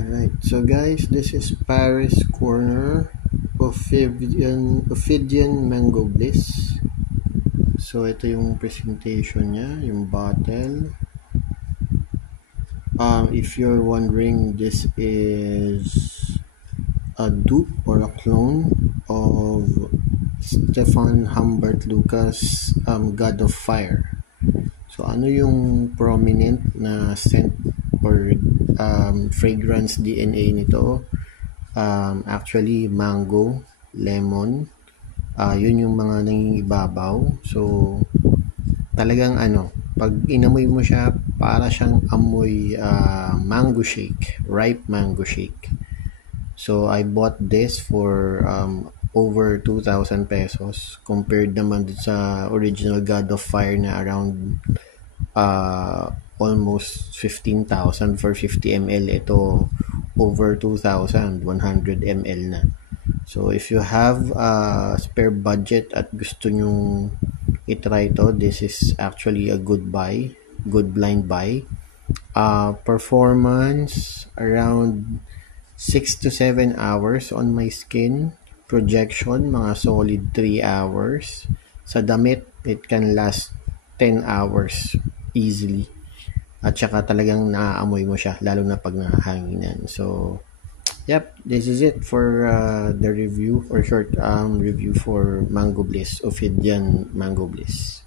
Alright, so guys, this is Paris Corner Ophidian Mango Bliss. So ito yung presentation niya, yung bottle. If you're wondering, this is a dupe or a clone of Stefan Humbert Lucas, God of Fire. So ano yung prominent na scent or fragrance DNA nito? Actually mango, lemon, yun yung mga nangingibabaw. So talagang pag inamoy mo siya, para siyang amoy mango shake, ripe mango shake. So I bought this for over 2,000 pesos compared naman sa original God of Fire na around almost 15,000 for 50 ml. Ito over 2,000, 100 ml na. So if you have spare budget at gusto nyong itry to, this is actually a good buy, good blind buy. Performance around 6 to 7 hours on my skin. Projection mga solid 3 hours. Sa damit, it can last 10 hours easily. At saka talagang naaamoy mo siya, lalo na pag nakahanginan. So, yep, this is it for the review or short review for Mango Bliss, Ophidian Mango Bliss.